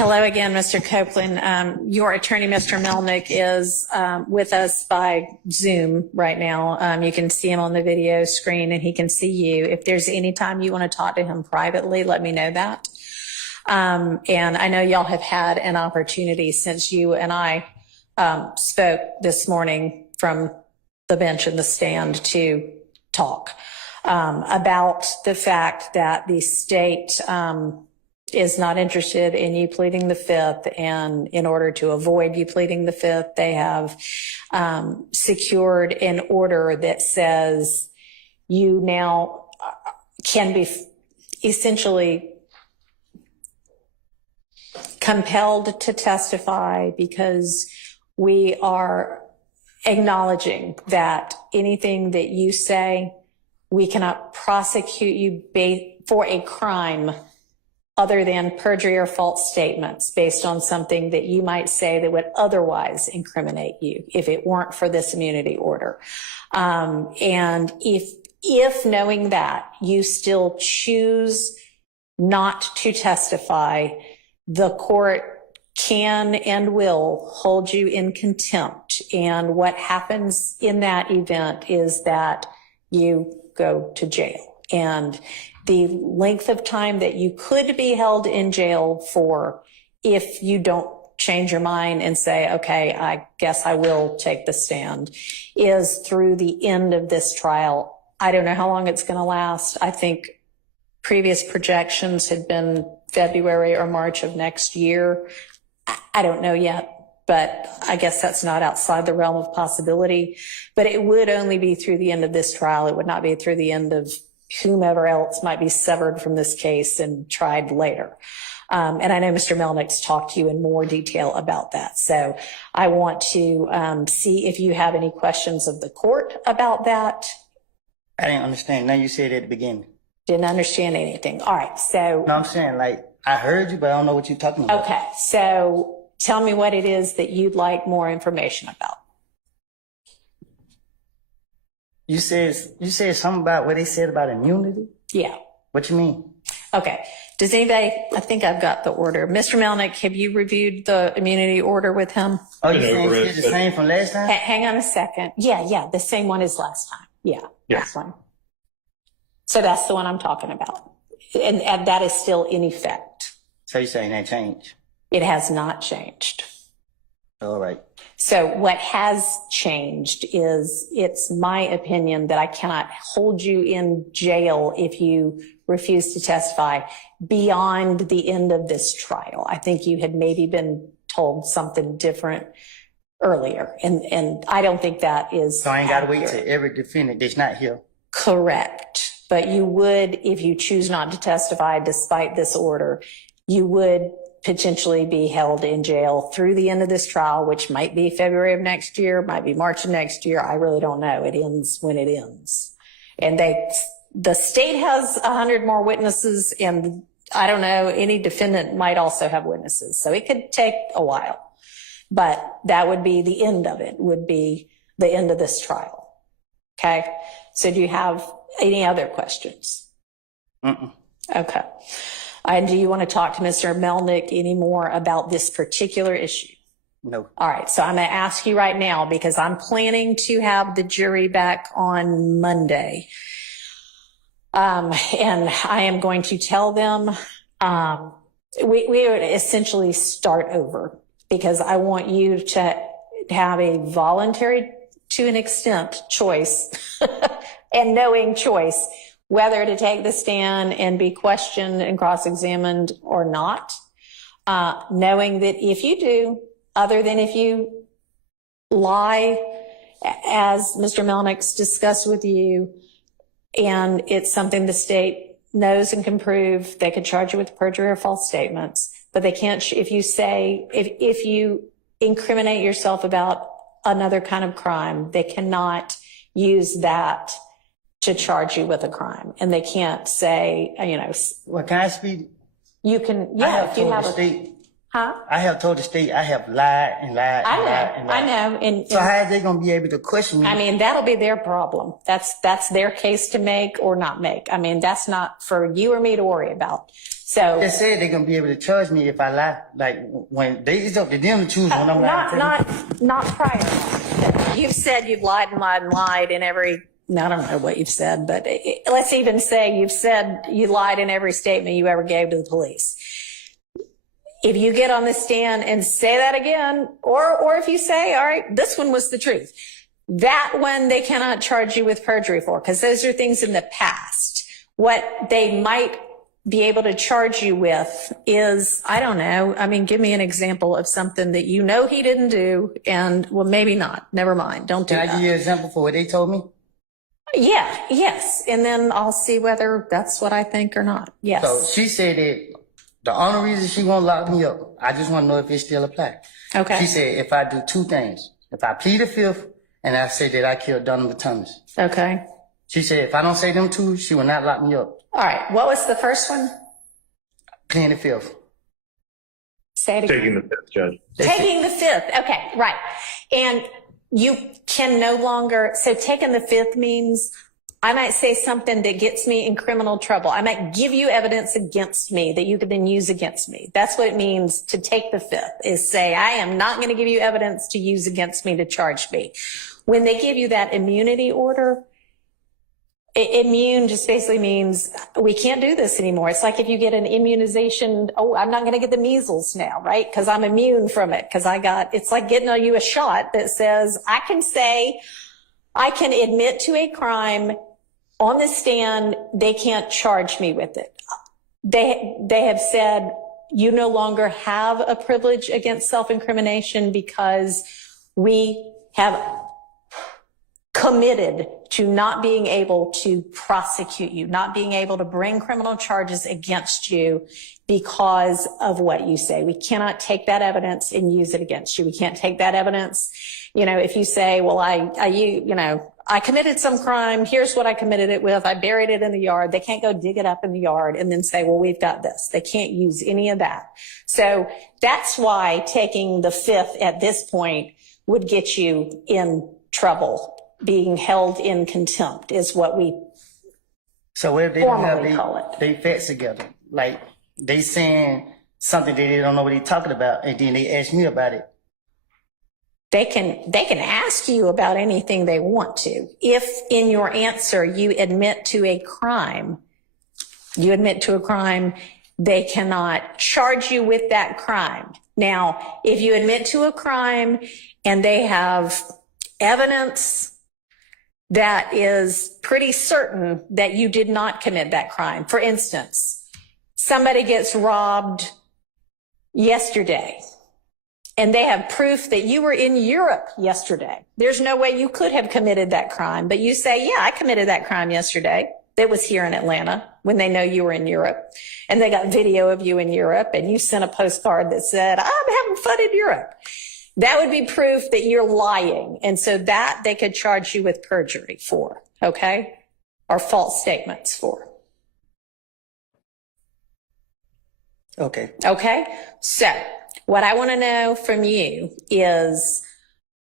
Hello again, Mr. Copeland. Your attorney, Mr. Melnick, is with us by Zoom right now. You can see him on the video screen and he can see you. If there's any time you want to talk to him privately, let me know that. And I know y'all have had an opportunity since you and I spoke this morning from the bench in the stand to talk about the fact that the state is not interested in you pleading the fifth, and in order to avoid you pleading the fifth, they have secured an order that says you now can be essentially compelled to testify, because we are acknowledging that anything that you say, we cannot prosecute you for a crime other than perjury or false statements based on something that you might say that would otherwise incriminate you if it weren't for this immunity order. And if knowing that you still choose not to testify, the court can and will hold you in contempt. And what happens in that event is that you go to jail. And the length of time that you could be held in jail for, if you don't change your mind and say, okay, I guess I will take the stand, is through the end of this trial. I don't know how long it's going to last. I think previous projections had been February or March of next year. I don't know yet, but I guess that's not outside the realm of possibility. But it would only be through the end of this trial. It would not be through the end of whomever else might be severed from this case and tried later. And I know Mr. Melnick's talked to you in more detail about that. So I want to see if you have any questions of the court about that. I didn't understand. Now you said at the beginning. Didn't understand anything. All right. So no, I'm saying, like, I heard you, but I don't know what you're talking about. Okay. So tell me what it is that you'd like more information about. You said something about what they said about immunity? Yeah. What you mean? Okay. Does anybody, I think I've got the order. Mr. Melnick, have you reviewed the immunity order with him? Oh, you saying it's the same from last time? Hang on a second. Yeah. The same one as last time. Yeah. That's one. So that's the one I'm talking about. And that is still in effect. So you're saying that changed? It has not changed. All right. So what has changed is, it's my opinion that I cannot hold you in jail if you refuse to testify beyond the end of this trial. I think you had maybe been told something different earlier, and I don't think that is So I ain't got to wait till every defendant that's not here. Correct. But you would, if you choose not to testify despite this order, you would potentially be held in jail through the end of this trial, which might be February of next year, might be March of next year. I really don't know. It ends when it ends. And the state has 100 more witnesses, and I don't know, any defendant might also have witnesses. So it could take a while, but that would be the end of it, would be the end of this trial. Okay. So do you have any other questions? Okay. And do you want to talk to Mr. Melnick any more about this particular issue? No. All right. So I'm going to ask you right now, because I'm planning to have the jury back on Monday. And I am going to tell them, we would essentially start over, because I want you to have a voluntary, to an extent, choice and knowing choice whether to take the stand and be questioned and cross-examined or not, knowing that if you do, other than if you lie, as Mr. Melnick's discussed with you, and it's something the state knows and can prove, they could charge you with perjury or false statements, but they can't, if you incriminate yourself about another kind of crime, they cannot use that to charge you with a crime. And they can't say, Well, can I speak? You can, yeah, if you have the state Huh? I have told the state I have lied and lied I and know, lied and lied. I know. And So how are they going to be able to question me? I mean, that'll be their problem. That's their case to make or not make. I mean, that's not for you or me to worry about. So They said they're going to be able to charge me if I lie. Like when it's up to them to choose when I'm lying. not prior. You've said you've lied and lied and lied in every, I don't know what you've said, but let's even say you've said you lied in every statement you ever gave to the police. If you get on the stand and say that again, or if you say, all right, this one was the truth, that one they cannot charge you with perjury for, because those are things in the past. What they might be able to charge you with is, I don't know, I mean, give me an example of something that you know he didn't do, and well, maybe not. Never mind. Don't do that. Can I give you an example for what they told me? Yeah, yes. And then I'll see whether that's what I think or not. Yes. So she said that the only reason she won't lock me up, I just want to know if it still applies. Okay. She said if I do two things, if I plead the fifth and I say that I killed Donovan Thomas. Okay. She said if I don't say them two, she will not lock me up. All right. What was the first one? Pleading the fifth. Say it again. Taking the fifth, Judge. Taking the fifth. Okay, right. And you can no longer, so taking the fifth means I might say something that gets me in criminal trouble. I might give you evidence against me that you could then use against me. That's what it means to take the fifth, is say, I am not going to give you evidence to use against me to charge me. When they give you that immunity order, immune just basically means we can't do this anymore. It's like if you get an immunization, oh, I'm not going to get the measles now, right? Because I'm immune from it. Because it's like getting you a shot that says, I can say, I can admit to a crime on the stand, they can't charge me with it. They have said you no longer have a privilege against self-incrimination because we have committed to not being able to prosecute you, not being able to bring criminal charges against you because of what you say. We cannot take that evidence and use it against you. We can't take that evidence. You know, if you say, well, I committed some crime. Here's what I committed it with. I buried it in the yard. They can't go dig it up in the yard and then say, well, we've got this. They can't use any of that. So that's why taking the fifth at this point would get you in trouble. Being held in contempt is what we So what if they don't formally call it. have they facts together? Like they saying something that they don't know what they're talking about, and then they ask me about it. They can ask you about anything they want to. If in your answer you admit to a crime, they cannot charge you with that crime. Now, if you admit to a crime and they have evidence that is pretty certain that you did not commit that crime. For instance, somebody gets robbed yesterday and they have proof that you were in Europe yesterday. There's no way you could have committed that crime, but you say, yeah, I committed that crime yesterday. That was here in Atlanta when they know you were in Europe and they got video of you in Europe and you sent a postcard that said, I'm having fun in Europe. That would be proof that you're lying. And so that they could charge you with perjury for, okay? Or false statements for. Okay. Okay? So what I want to know from you is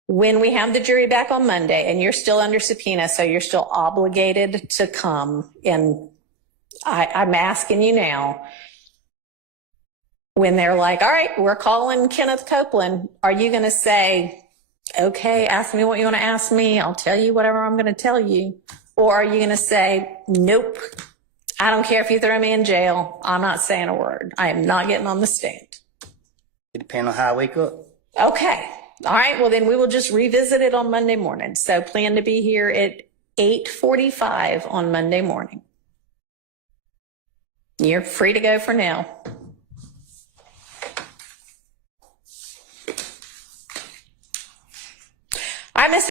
when we have the jury back on Monday and you're still under subpoena, so you're still obligated to come, and I'm asking you now, when they're like, all right, we're calling Kenneth Copeland, are you going to say, okay, ask me what you want to ask me. I'll tell you whatever I'm going to tell you. Or are you going to say, nope, I don't care if you throw me in jail. I'm not saying a word. I am not getting on the stand. It depends on how I wake up. Okay. All right. Well, then we will just revisit it on Monday morning. So plan to be here at 8:45 on Monday morning. You're free to go for now.